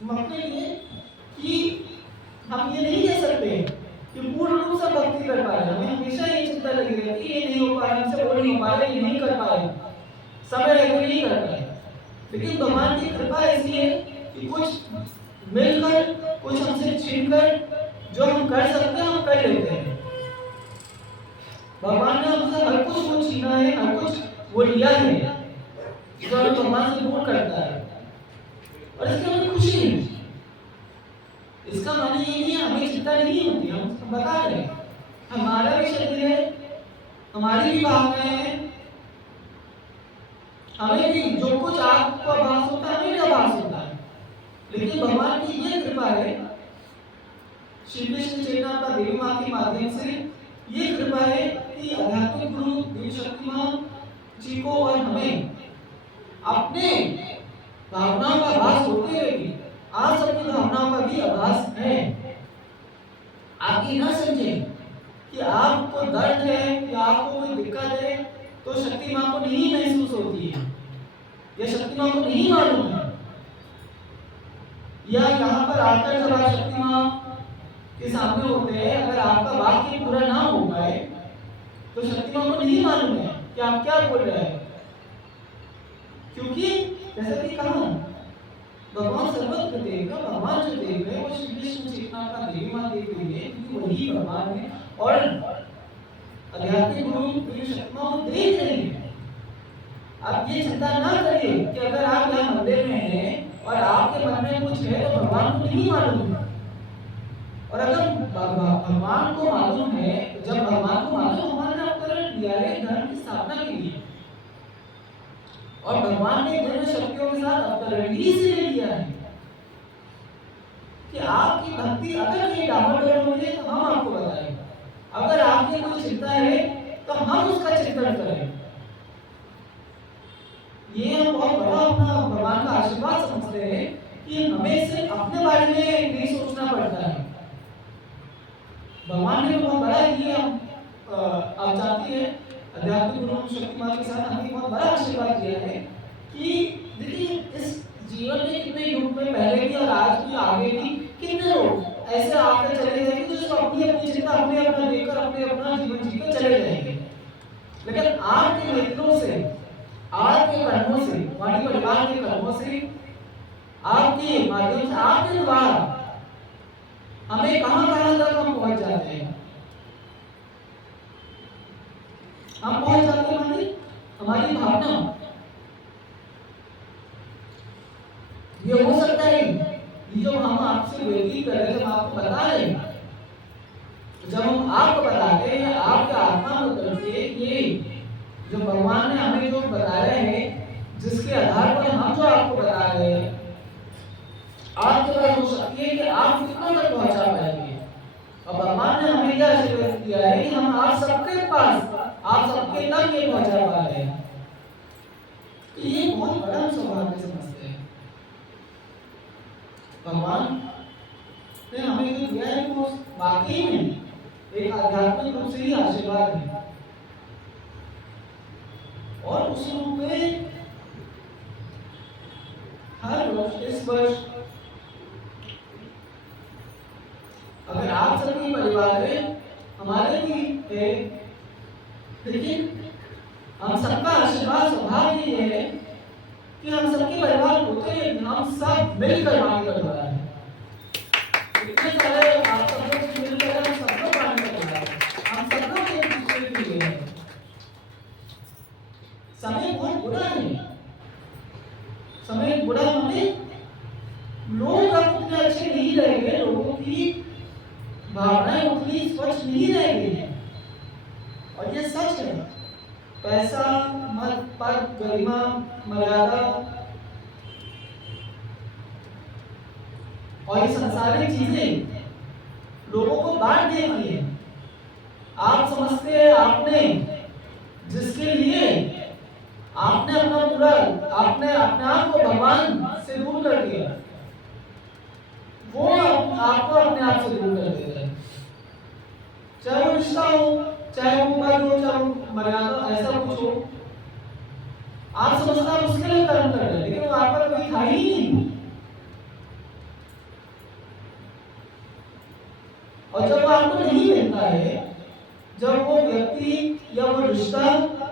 हम अपने लिए कि हम ये नहीं कह सकते कि पूर्ण रूप से भक्ति कर पा रहे, हमें हमेशा ये चिंता लगी रहती है ये नहीं हो पा रहा, हमसे वो नहीं हो पा रहा, ये नहीं कर पाए, समय रहते नहीं कर पाए। लेकिन भगवान की कृपा ऐसी है कि कुछ मिलकर, कुछ हमसे छीनकर जो हम कर सकते हैं हम कर लेते हैं। भगवान ने हमसे हर कुछ वो छीना है, हर कुछ वो लिया है जो हमें भगवान से दूर करता है, और इसकी हमें खुशी है। इसका माने ये नहीं है हमें चिंता नहीं होती, हम बता रहे हैं हमारा भी शरीर है, हमारी भी भावनाएं हैं, हमें भी जो कुछ आपको आभास होता है हमें भी आभास होता है। लेकिन भगवान की ये कृपा है, श्री कृष्ण चैतन्य देवी माँ के माध्यम से ये कृपा है कि आध्यात्मिक गुरु देव शक्तिमान जी को और हमें अपने भावनाओं का आभास होते हुए भी आप सबकी भावनाओं का भी आभास है। आप ये ना समझें कि आपको दर्द है या आपको कोई दिक्कत है तो शक्ति माँ को नहीं महसूस होती है या शक्ति माँ को नहीं मालूम है, या यहाँ पर आकर जब आप शक्ति माँ के सामने होते हैं अगर आपका वाक्य पूरा ना हो पाए तो शक्ति माँ को नहीं मालूम है कि आप क्या बोल रहे हैं, क्योंकि जैसा कि कहा भगवान सर्वत्र देव का, भगवान जो देव है वो श्री कृष्ण चेतना का देवी माँ देव है, क्योंकि वही भगवान है और आध्यात्मिक गुरु देवी शक्ति माँ वो देख रही है। आप ये चिंता ना करिए कि अगर आप यहाँ मंदिर में हैं और आपके मन में कुछ है तो भगवान को नहीं मालूम है, और अगर भगवान को मालूम है, जब भगवान को मालूम भगवान ने अवतरण दिया है धर्म की स्थापना के लिए, और भगवान ने दिव्य शक्तियों के साथ अवतरण ही से लिया है कि आपकी भक्ति अगर कहीं डामाडोल हो जाए तो हम आपको बताएंगे, अगर आपकी कोई चिंता है तो हम उसका चिंतन करें। ये हम बहुत बड़ा अपना भगवान का आशीर्वाद समझते हैं कि हमें सिर्फ अपने बारे में नहीं सोचना पड़ता है। भगवान ने बहुत बड़ा ये आप जानती है आध्यात्मिक गुरु शक्ति माँ के साथ हमें बहुत बड़ा आशीर्वाद दिया है कि देखिए इस जीवन में कितने युग में पहले भी और आज भी आगे भी कितने लोग ऐसे आकर चले जाएंगे जो अपनी अपनी चिंता अपने अपना लेकर अपने अपना जीवन जीकर चले जाएंगे, लेकिन आपके नेत्रों से, आपके कर्मों से, हमारी परिवार के कर्मों से, आपके माध्यम से, आपके द्वारा हमें कहां कहां तक हम पहुंच जाते हैं। हम पहुंच जाते हैं हमारी भावना, ये हो सकता है ये जो हम आपसे व्यतीत कर रहे हैं, जब आपको बता रहे हैं, जब हम आपको बताते हैं आपके आत्मा को तरफ से ये जो भगवान ने हमें जो बताया है, जिसके आधार पर हम जो आपको बता रहे हैं, आपके पास हो सकती है कि आप कितना तक पहुंचा पाएंगे, और भगवान ने हमें यह आशीर्वाद दिया है कि हम आप सबके पास, आप सबके तक ये पहुंचा पा रहे हैं। तो ये बहुत बड़ा सौभाग्य समझते हैं। भगवान ने हमें जो दिया है वो वाकई में एक आध्यात्मिक रूप से ही आशीर्वाद है, और उस रूप में हर वर्ष इस वर्ष अगर आप सभी परिवार में हमारे भी है, लेकिन हम सबका आशीर्वाद स्वभाव ये है कि हम सबके परिवार होते हैं, हम सब मिलकर मांग कर रहा है, इतने सारे आप सब लोग मिलकर हम सबको मांग कर रहा है, हम सब लोग एक दूसरे के लिए हैं। समय बहुत बुरा है, समय बुरा होने लोग अब उतने अच्छे नहीं रह गए, लोगों की भावनाएं उतनी स्वच्छ नहीं रह गई है, और ये सच है। पैसा, मत, पद, गरिमा, मर्यादा और ये संसारिक चीजें लोगों को बांट देती है। आप समझते हैं आपने जिसके लिए आपने अपना पूरा, आपने अपने आप को भगवान से दूर कर दिया, वो आपको अपने आप से दूर कर देता है, चाहे वो रिश्ता हो, चाहे वो पद हो, चाहे वो मर्यादा, ऐसा कुछ हो। आप समझते हैं उसके लिए कर्म कर रहे हैं, लेकिन वो आपका कोई था ही नहीं। आपको नहीं मिलता है, जब वो व्यक्ति या वो रिश्ता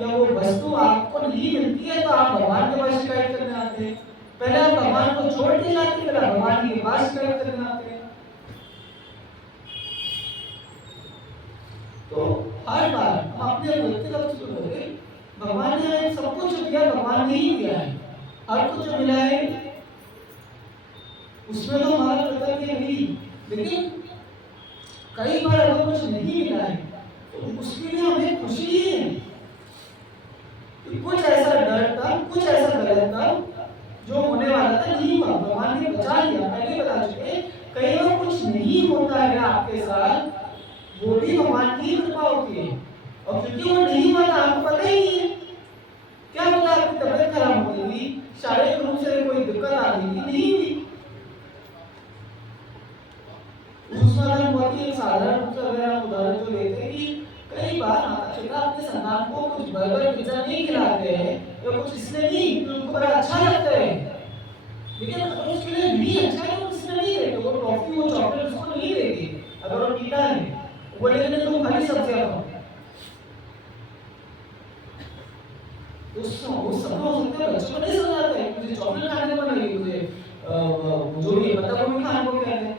या वो वस्तु आपको नहीं मिलती है, तो आप भगवान के पास शिकायत करने आते हैं। पहले आप भगवान को छोड़ के जाते, फिर आप भगवान के पास शिकायत करने आते हैं। तो हर बार हम अपने व्यक्तिगत करें, भगवान ने सब कुछ दिया, भगवान ने ही दिया है, हर कुछ जो मिला है उसमें तो हमारा कर्तव्य नहीं। लेकिन कई बार अगर कुछ नहीं मिला है तो उसके लिए हमें खुशी ही है कि कुछ ऐसा डर था, कुछ ऐसा गलत था जो होने वाला था, नहीं हुआ, भगवान ने बचा लिया। पहले बता चुके, कई बार कुछ नहीं होता है आपके साथ, वो भी भगवान की कृपा होती है। और क्योंकि वो नहीं हुआ था, आपको पता ही नहीं है, क्या पता आपकी तबीयत खराब हो गई थी, शारीरिक रूप से कोई दिक्कत आ गई थी, नहीं हुई। उसमें बहुत ही साधारण रूप से अगर आप उदाहरण जो लेते हैं कि कई बार माता पिता अपने संतान को कुछ बर्गर पिज्जा नहीं खिलाते हैं, या कुछ इसलिए नहीं कि उनको बड़ा अच्छा लगता है, लेकिन अगर उसके लिए नहीं अच्छा है तो उसने नहीं देते, वो टॉफी वो चॉकलेट उसको नहीं देगी। अगर वो पीता है वो बोलेंगे तुम खाली सब्जियां खाओ, उस समय हो सकता है बच्चों को नहीं समझ आता है, मुझे चॉकलेट खाने को नहीं, मुझे जो भी पता वो भी खाने को क्या है।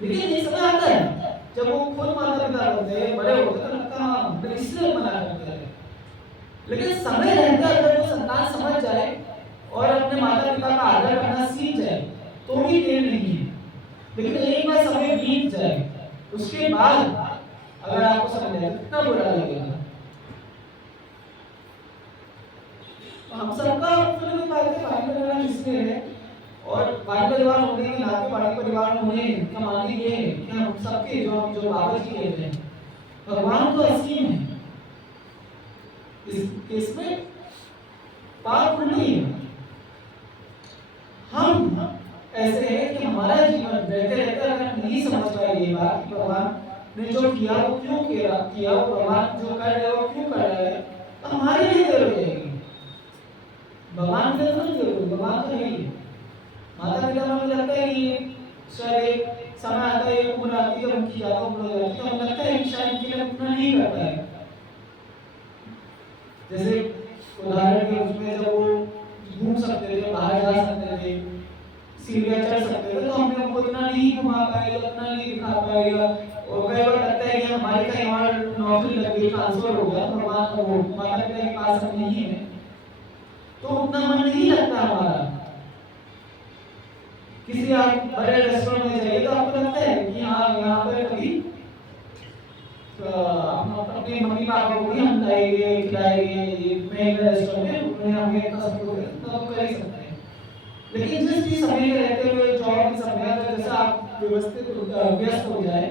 लेकिन ये समय आता है जब वो खुद माता पिता होते हैं, बड़े होते हैं, तो लगता है हाँ इसलिए मना करते हैं। लेकिन समय रहते अगर वो संतान समझ जाए और अपने माता पिता का आदर करना सीख जाए तो भी देर नहीं है। लेकिन एक बार समय बीत जाए उसके बाद अगर आपको समझ आए कितना बुरा लगेगा। हम सबका इसलिए है, और पानी परिवार होने के नाते पानी परिवार होने का मान ये है कि हम सबके जो बाबा जी कहते हैं भगवान तो असीम है, इसमें पाप नहीं है। हम ऐसे हैं कि हमारा जीवन रहते रहते अगर हम नहीं समझ पाए ये बात कि भगवान ने जो किया वो क्यों किया, वो भगवान जो कर रहे हो क्यों कर रहे हैं, तो हमारे लिए देर हो जाएगी। भगवान के तो नहीं देर होगी, भगवान तो है ही। माता पिता में लगता है कि शायद समय आता है, उम्र आती है, उनकी ज्यादा उम्र हो जाती है, तो हमें लगता है कि शायद इनके लिए उतना नहीं कर पाए। जैसे उदाहरण के उसमें जब वो घूम सकते थे, बाहर जा सकते थे, सीढ़ियाँ चढ़ सकते थे, तो हमने उनको इतना नहीं घुमा पाएगा, उतना नहीं दिखा पाएगा। और कई बार लगता है कि हमारे कहीं और नौकरी लग गई, ट्रांसफर हो गया, भगवान वो माता पिता के पास हम नहीं है, तो उतना मन नहीं लगता हमारा। किसी आप बड़े रेस्टोरेंट में जाइए तो आपको लगता है कि हाँ यहाँ पर कभी अपने मम्मी पापा को भी हम लाएंगे खिलाएंगे, महंगे रेस्टोरेंट में उन्हें हमें सब तो कर ही सकते हैं। लेकिन जिस भी समय में रहते हुए जॉब के समय जैसा आप व्यवस्थित व्यस्त हो जाए,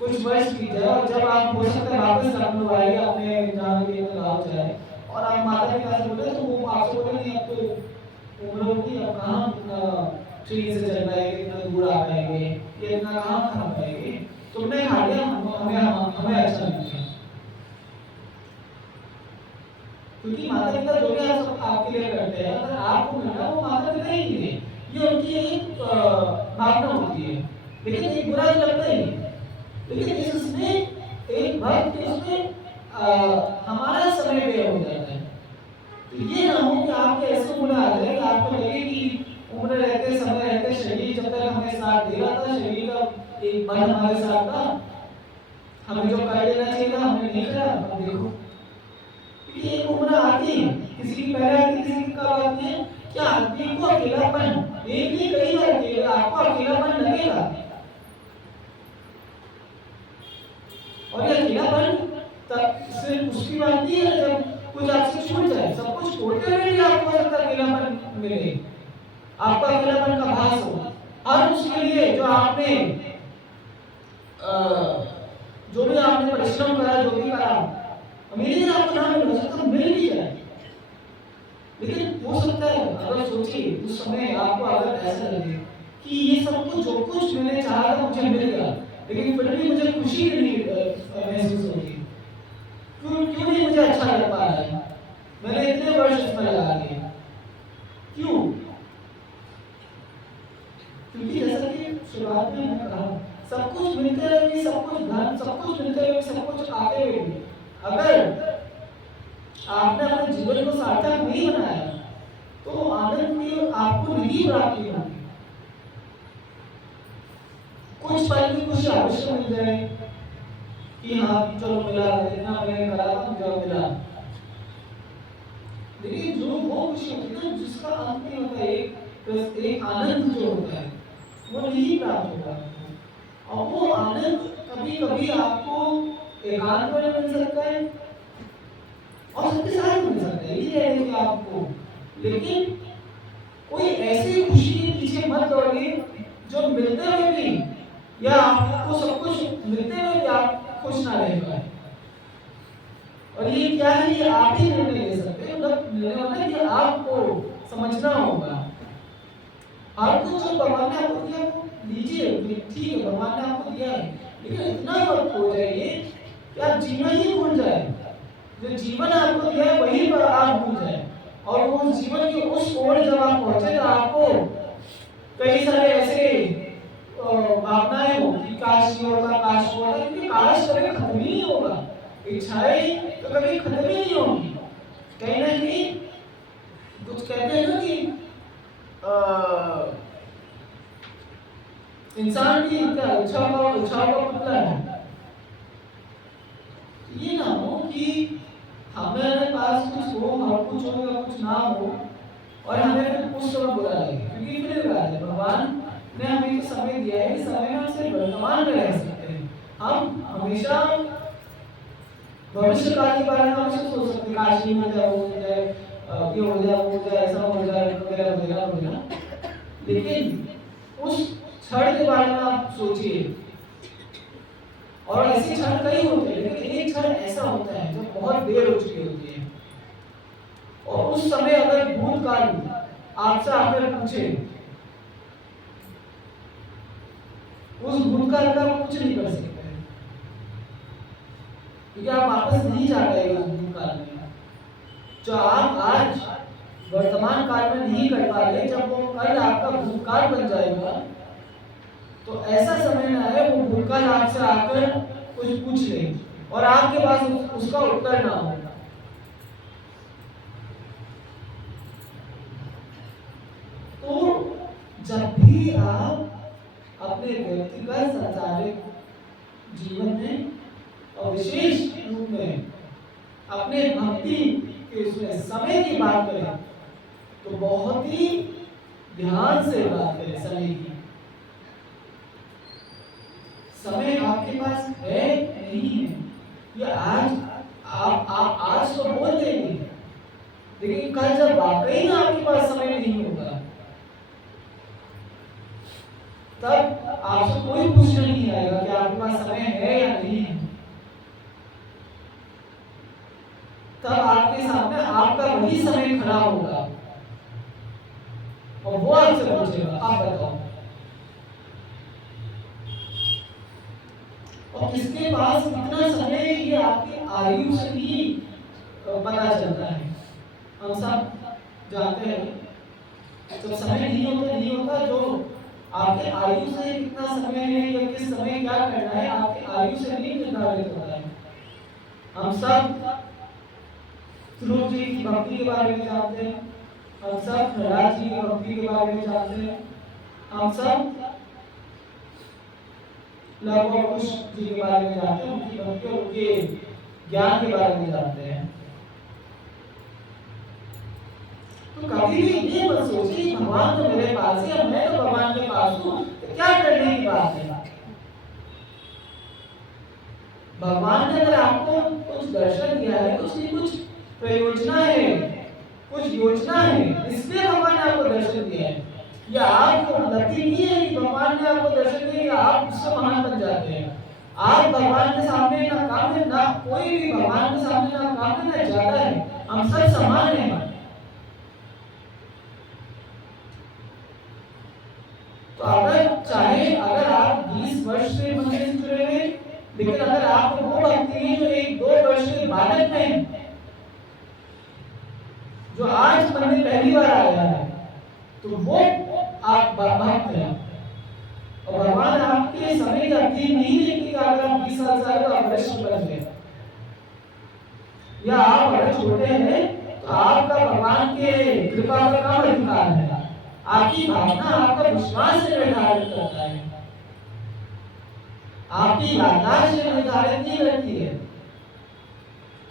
कुछ वर्ष बीत जाए और जब आप हो सकता है वापस लखनऊ आए अपने जहाँ के गाँव जाए और आप माता पिता से बोले तो वो आपसे बोले नहीं अब तो उम्र होगी, अब कहाँ ट्रेन से चल पाएंगे, इतना दूर आ पाएंगे, ये इतना कहाँ खा पाएंगे, तुमने खा लिया हमें अच्छा नहीं है। क्योंकि माता पिता जो भी आप आपके लिए करते हैं अगर आपको मिलना वो माता पिता ही है, ये उनकी एक भावना होती है। लेकिन एक बुरा लगता ही है। लेकिन इसमें एक वक्त इसमें हमारा समय व्यय हो जाता है। तो ये ना हो कि आपके ऐसे उम्र आ जाए कि आपको लगे कि उम्र रहते समय रहते शरीर जब तक हमें साथ दे रहा था, शरीर का एक मन हमारे साथ था, हमें जो कर लेना चाहिए था हमने नहीं करा। अब देखो कि एक उम्र आती है, किसी की पहले आती है, किसी की कब आती है, क्या आदमी को अकेलापन एक नहीं कई बार अकेला आपको अकेलापन लगेगा। और ये अकेलापन तब सिर्फ उसकी बात नहीं है जब कुछ आपसे छूट जाए, सब कुछ छोड़ते हुए भी आपको अकेलापन मिले, आपका अकेलापन का भास हो। और उसके लिए जो आपने जो भी आपने परिश्रम करा, जो भी करा, मेरे आपको ना मिल सकता, मिल भी जाए। लेकिन हो सकता है अगर सोचिए उस समय आपको अगर ऐसा लगे कि ये सब कुछ जो कुछ मैंने चाहा था मुझे मिल गया, लेकिन फिर भी मुझे खुशी नहीं महसूस होगी, क्यों नहीं मुझे अच्छा लग पा रहा है, मैंने इतने वर्ष इसमें लगा दिए, क्यों? क्योंकि जैसा कि शुरुआत में मैंने कहा सब कुछ मिलते हुए भी, सब कुछ धन, सब कुछ मिलते हुए भी, सब कुछ आते हुए भी, अगर आपने अपने जीवन को सार्थक नहीं बनाया तो आनंद की आपको नहीं प्राप्ति होगी। कुछ पल की खुशी अवश्य मिल जाए कि हाँ चलो मिला, इतना मैंने करा था मुझे मिला, लेकिन जो वो खुशी होती है ना जिसका अंत नहीं होता, एक आनंद जो होता है वो नहीं प्राप्त होता। और वो आनंद कभी कभी आपको एकांत में मिल सकता है और सबके साथ मिल सकता है, ये है कि आपको, लेकिन कोई ऐसी खुशी के पीछे मत दौड़िए जो मिलते हुए भी या आपको सब कुछ मिलते हुए भी आप खुश ना रह पाए। और ये क्या है, ये आप ही निर्णय ले सकते हैं, मतलब निर्णय होता है कि आपको समझना होगा। आपको जो भगवान ने आपको दिया वो लीजिए, ठीक है भगवान ने आपको दिया है, लेकिन इतना मत हो जाइए कि आप जीना ही भूल जाए। जो जीवन आपको दिया है वही पर आप भूल जाए, और वो जीवन की उस ओर जब आप पहुंचे तो आपको कई सारे ऐसे भावनाएं हो कि काश ये होता, काश वो होता, क्योंकि काश कभी खत्म ही नहीं होगा, इच्छाएं तो कभी खत्म ही नहीं होगी। कहीं ना कहीं कुछ कहते हैं ना कि इंसान की इच्छाओं का पुतला है। ये ना हो कि हमारे पास कुछ हो और कुछ हो या कुछ ना हो और हमें फिर कुछ समय बुरा लगे, क्योंकि फिर भगवान ने हमें जो समय दिया है, इस समय में हम सिर्फ वर्तमान में रह सकते हैं। हम हमेशा भविष्य काल के बारे में हमेशा सोच सकते हैं, काश ये हो जाए, वो हो जाए, ये हो जाए, वो हो जाए, ऐसा हो जाए, वगैरह वगैरह वगैरह, लेकिन उस क्षण के बारे में आप सोचिए। और ऐसे क्षण कई होते हैं, लेकिन एक क्षण ऐसा होता है जो बहुत देर हो चुकी होती है, और उस समय अगर भूतकाल आपसे आकर पूछे, उस भूतकाल का कुछ नहीं कर सकते, क्योंकि आप वापस नहीं जा रहे उस भूतकाल में। जो आप आज वर्तमान काल में नहीं कर पा रहे, जब वो कल आपका भूतकाल बन जाएगा तो ऐसा समय ना है वो भूतकाल आपसे आकर कुछ पूछ ले और आपके पास उसका उत्तर ना हो। तो जब भी आप अपने व्यक्तिगत संसारिक जीवन में और विशेष रूप में अपने भक्ति के उसमें समय की बात करें तो बहुत ही ध्यान से बात करें। समय की, समय आपके पास है नहीं है, ये आज आप आज तो बोल देंगे, लेकिन कल जब वाकई में आपके पास समय नहीं होगा तब आपसे कोई पूछने नहीं आएगा कि आपके पास समय है या नहीं है। तब आपके सामने आपका वही समय खड़ा होगा और वो आपसे पूछेगा, आप बताओ। और किसके पास कितना समय, ये आपकी आयु से ही पता चलता है। हम सब जानते हैं जब समय नहीं होता जो आपके आयु से कितना समय है या किस समय क्या करना है, आपके आयु से नहीं निर्धारित होता है। हम सब ध्रुव जी की भक्ति के बारे में जानते हैं, हम सब प्रहलाद जी की भक्ति के बारे में जानते हैं, हम सब लव कुश जी के बारे में जानते हैं, उनकी भक्ति और उनके ज्ञान के बारे में जानते हैं। तो कभी भी ये मत सोचिए भगवान तो मेरे पास है, मैं तो भगवान के पास हूँ, तो क्या करने की बात है। भगवान ने अगर आपको कुछ दर्शन दिया है, कुछ नहीं कुछ प्रयोजना है, कुछ योजना है, इसलिए भगवान ने आपको दर्शन दिया है। या आपको उपलब्धि नहीं है कि भगवान ने आपको दर्शन दिया, आप उससे महान बन जाते हैं। आप भगवान के सामने ना कम है, ना कोई भी भगवान के सामने ना कम है ना ज्यादा है, हम सब समान हैं। तो अगर आप 20 वर्ष से मंदिर से जुड़े हैं, लेकिन अगर आपको वो भक्ति है जो 1-2 वर्ष के बालक में, जो आज मंदिर पहली बार आया है, तो वो आप भक्त हैं। और भगवान आपके समय की अवधि नहीं देखती कि अगर आप 20 साल का वरिष्ठ बन गए या आप बड़े छोटे हैं तो आपका भगवान के कृपा का कम अधिकार है। आपकी भावना आपका विश्वास से निर्धारित करता है, आपकी याददाश्त से निर्धारित नहीं रहती है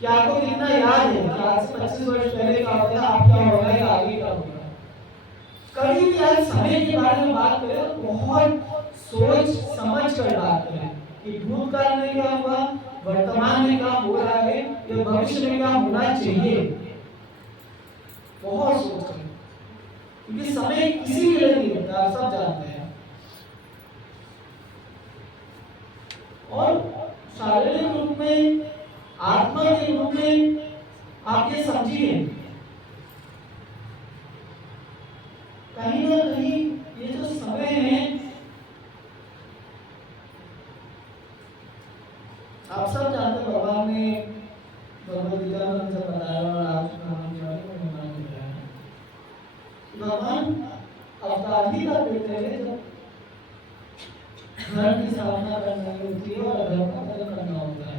कि आपको कितना याद है कि आज से 25 वर्ष पहले का होता आप क्या होगा या आगे क्या होगा। कभी भी आज समय के बारे में बात करें तो बहुत सोच समझ कर बात करें कि भूतकाल में क्या हुआ, वर्तमान में क्या हो रहा है या भविष्य में क्या होना चाहिए। बहुत सोच करें क्योंकि समय किसी के लिए नहीं होता, आप सब जानते हैं। और शारीरिक रूप में, आत्मा के रूप में आप ये समझिए कहीं ना कहीं ये जो समय है, आप सब जानते हैं भगवान ने भगवद गीता में हमसे बताया और आज भगवान अवतार ही तब देते हैं जब धर्म की स्थापना करनी होती है और धर्म का पालन करना होता है।